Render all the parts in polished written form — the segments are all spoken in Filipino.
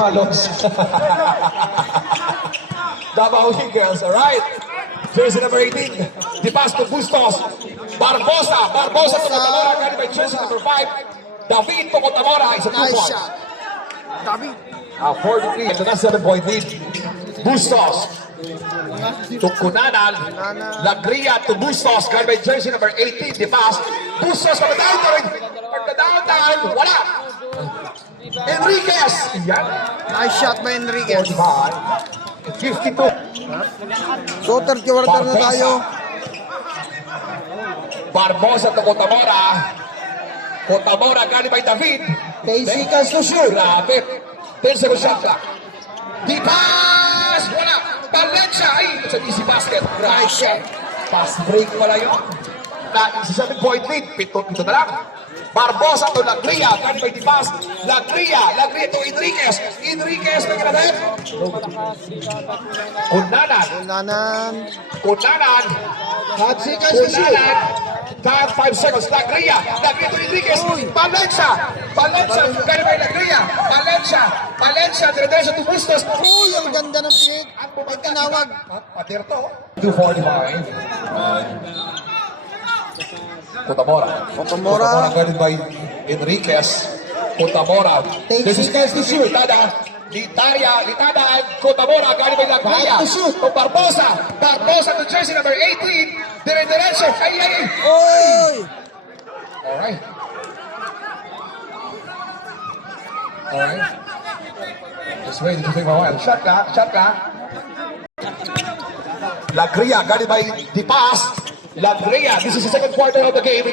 Halos. Davao Eagles, alright. Jersey number 18. Di pass to Bustos. Barbosa to Cotamora, carried by jersey number 5. David to Cotamora, it's a 2 Nice point. shot. David. 4-3, so that's 7-point lead. Bustos to Cunanan. Lagria to Bustos, carried by jersey number 18. Di pass. Bustos from the downtown. Wala. Enriquez. Yan. Nice shot by Enriquez. 52. So, 30-order na tayo. Barbosa to Cotamora. Cotamora, carried by David. Casey Castusio. Grabe. 10 seconds shot clock. Di pass! Wala! Valencia! Ay! Sa easy basket. Nice shot. Pass break pala yun. Sa 7-point lead. Pito na lang. Barbosa to Lagria. Carried by Di pass. Lagria to Enriquez. Enriquez na kinadahit. Cunanan. Casey Castusio. Time 5 seconds. Lagria to Enriquez. Valencia. Carried by Lagria. Valencia. Diretso to Bustos. Uy, ang ganda ng pick. May tinawag. Patir to. 245. Cotamora guarded by Enriquez. Cotamora. This is Castillo. Litada and Cotamora guarded by Lagria. To Barbosa to jersey number 18. Diretso. Ay. Uy! Alright. Just waiting to take a while. Shot ka. Lagria guarded by Di pass. Lagria, this is the second quarter of the game.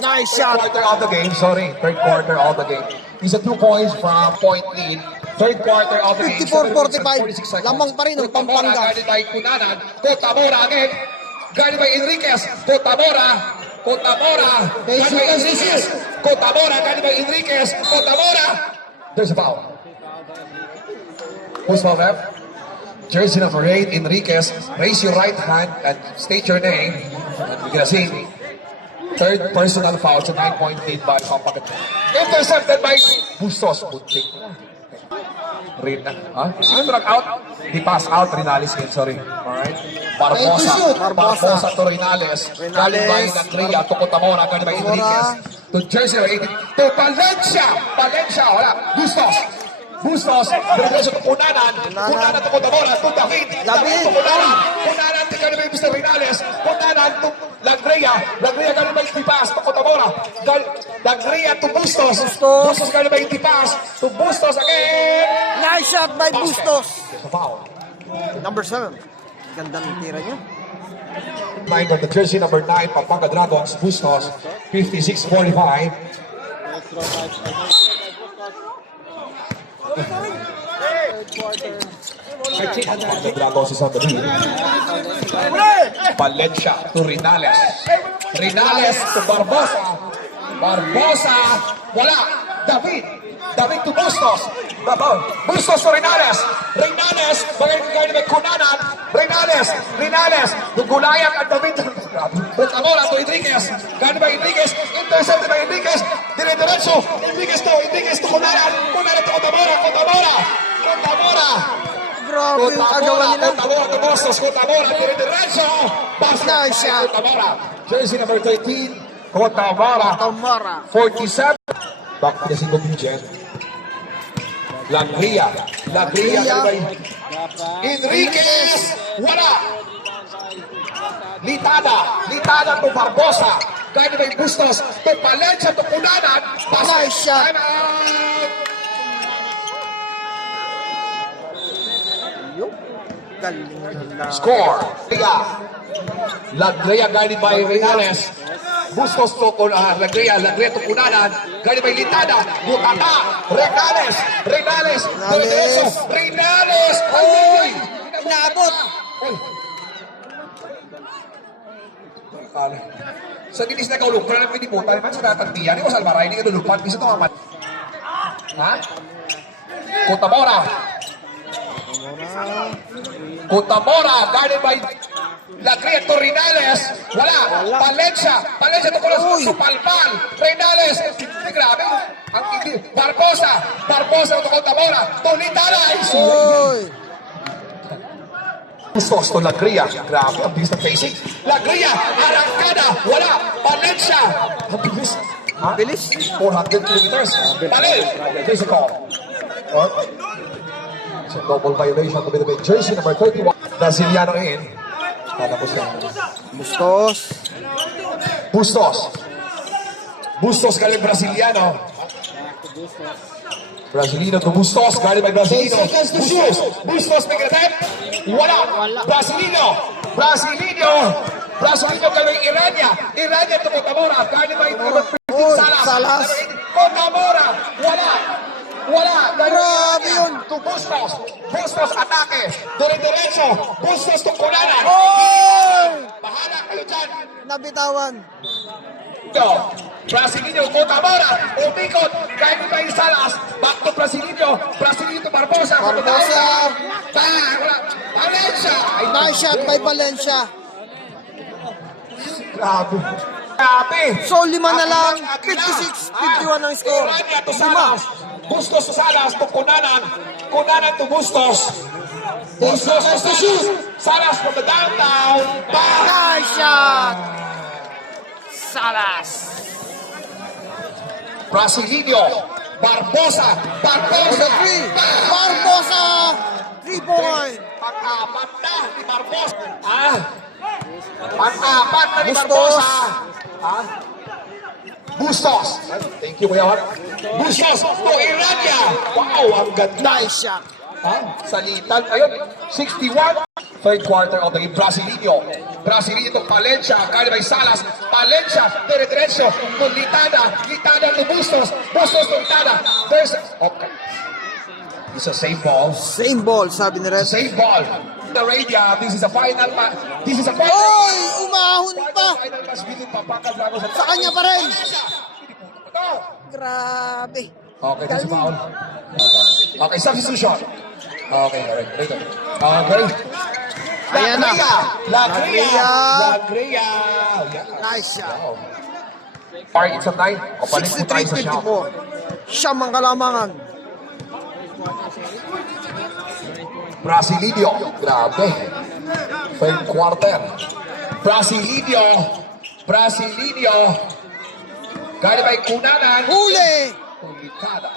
Nice Third shot. quarter of the game, Third quarter of the game. It's a 2 points from point lead. Third quarter of the game. 54-45. Lamang pa rin ang Pampanga. Guarded by Cunanan. Cotamora again. Guarded by Enriquez. Cotamora. Guarded by Enriquez. Cotamora. Guarded by Enriquez. Cotamora. There's a foul. Who's foul, ref? Jersey number 8, Enriquez. Raise your right hand and state your name. We're gonna see. Third personal foul. It's a 9-point lead by Pampanga. Intercepted by Bustos. Bunting. Struck out. He passed out. Rinales again, sorry. Alright. Barbosa to Rinales. Galing by Lagria to Cotamora. Galing by Enriquez. To jersey number 18. To Valencia. Wala. Bustos, diretso to Cunanan to Cotamora, to David to Cunanan to Galing by Mr. Rinales, Cunanan to Lagria Galing by Tipas to Cotamora, Lagria to Bustos Galing by Tipas to Bustos again. Nice shot by Bustos. There's a foul. Number 7. Ganda ng tira niya. 9 of the jersey number 9, Pampanga Dragons, Bustos, 56-45. The Dragons is on the lead. Valencia to Rinales to Barbosa, wala. David to Bustos to Rinales bagay may Cunanan. Rinales Gulayan at David Cotamora to Enriquez, guarded by Enriquez, intercepted by Enriquez, diretso Enriquez to Cunanan to Cotamora. Grabe yung agawan nila. Cotamora to Bustos, diretso Nice shot. Cotamora, jersey number 13, Cotamora. 47. Back to the single digit. Lagria Enriquez, wala. Litada to Barbosa, guarded by Bustos to Valencia to Cunanan. Nice shot. Time out. Score. Lagria guarded by Rinales. Bustos to Lagria to Cunanan. Guarded by Litada. Butata. Rinales. Ay! Naabot. Sa dinis na kaulog, kung namin piniputan, man sa natantiyan, yung salmaray, hindi ka lulupan, bisa ito nga ha? Cotamora, guarded by Lagria to Rinales. Wala. Palencia to Colos. Palpal. Rinales. Grabe. Ang hindi. Barbosa to Contamora. Tolitana. Uy! Bustos to Lagria. Grabe. Ang bilis ng facing. Lagria. Arangkada. Wala. Palencia. Ang bilis. Bilis. 400 kilometers. Palil. Physical. It's a double violation to be the jersey number 31. Brasiliano in. Tapos yan. Bustos galing Brasiliano. Brasilino to Bustos. Galing by Brasilino. Bustos may gratem. Wala. Brasilino galing Irania. Irania to Contamora. Galing by Salas. Contamora. Wala. Grabe yun. To Bustos. Bustos atake. Diretso. Bustos to Colanan. Oy! Bahala kayo dyan. Nabitawan. Brasilino, Contamora. Umikot. Kahit ba yung Salas. Back to Brasilino to Barbosa. Barbosa. Valencia. Nice shot by Valencia. Grabe. So, 5 na lang. 56, 51 ang score. Irania to Salas. Bustos to Salas to Cunanan. Cunanan to Bustos. Bustos to Salas from the downtown. Nice shot. Salas. Brasilino. Barbosa. The 3. Barbosa. 3-point. Pang-apat na ni Barbosa. Pang-apat na ni Bustos. Barbosa. Bustos. Thank you, Kuya Juan. Bustos to Irania. Wow, ang ganda. Nice shot. Salitan. Ayun, 61. Third quarter of the game. Brasilino to Palencia. Kali by Salas. Palencia. Diretso. To Litada to Bustos. Bustos to Litada. There's... Okay. It's a safe ball. Same ball, sabi ni Red. Safe ball. The radio. This is a final match. Oy! Umahon pa! Final match between Pampanga Dragons and... Sa kanya pa rin. Ito. Grabe. Okay, this is foul. Okay, substitution. Okay, alright. Rito. Okay. Ayan na. Lagria. Yeah. Nice shot. Alright, it's a 9. O, balik po tayo sa shot. 63-54. Siyam ang kalamangan. Brasilino. Grabe. Third quarter. Brasilino. Gaya by Cunanan. Huli! Litada.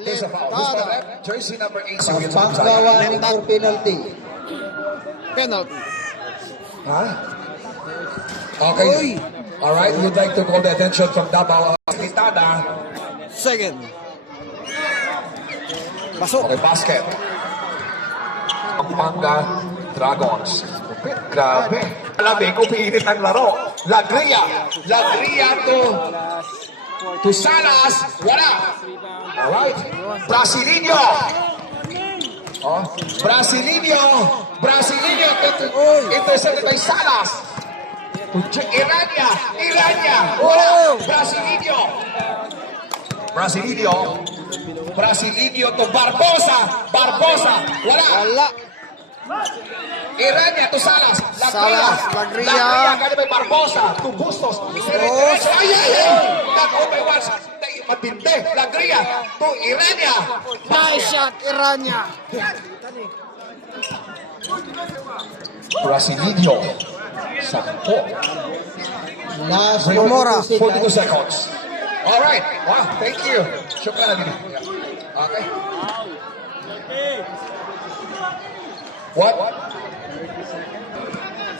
There's a foul. Who's the ref? Jersey number 8. Si Wilson Panggawa for penalty. Penalty. Huh? Okay. Alright, we'd like to call the attention from Davao. Litada. Second. Pasok. Okay, basket. Pampanga Dragons. Grabe. Alamig, umiinit ang laro. Lagria to Salas. Wala. Alright. Brasilino. Brasilino. Intercepted by Salas. Irania. Wala. Brasilino to Barbosa. Wala. Irania to Salas. Lagria galing by Barbosa to Bustos. That was matindi. Lagria to Irania. Nice shot, Irania. Brasilino. Sampo. Last Mora. 42 seconds. All right. Wow, thank you. Shukran na din. Okay. What?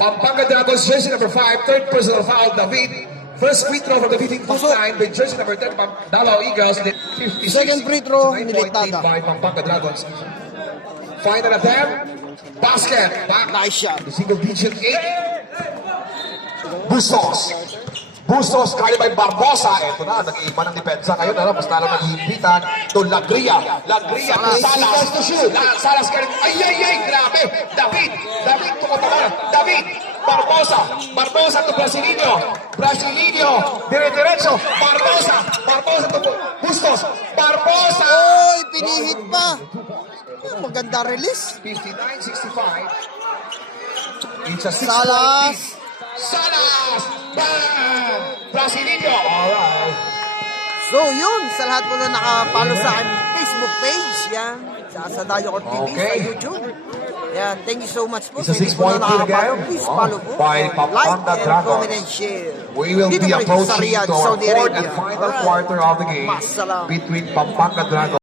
Pampanga Dragons, jersey number 5, third personal foul, David. First free throw from the 15th line with jersey number 10, Davao Eagles. 56. Second free throw, It's a 9-point lead Niliktada. by Pampanga Dragons. Final attempt, basket. Back. Nice shot. Single digit 8. Bustos, kaya by Barbosa. Ito na, nag-iiba ng depensa ngayon. Mas lalo nag-iimpitan to Lagria to Salas. Ay, grabe. David, tumatawan. David, Barbosa to Brasilino. Diretso. Barbosa to Bustos. Barbosa. Oy, pinihit pa. Maganda release. 59-65. It's a 6 Salas. Salas! Bang! Brasileño! Alright. So yun, sa lahat po na nakapalo sa aking Facebook page, yan, sa Dayo Court TV, sa Okay. YouTube. Yan, thank you so much po. It's a Sa hindi po 6-point na lead nakapalo, again. please Oh, follow po. by Like Pampanga and Dragons. comment and share. We will Dito be pa rin sa approaching Riyadh, to our Saudi fourth Arabia. and final Alright. quarter of the game Masalam. between Pampanga Dragons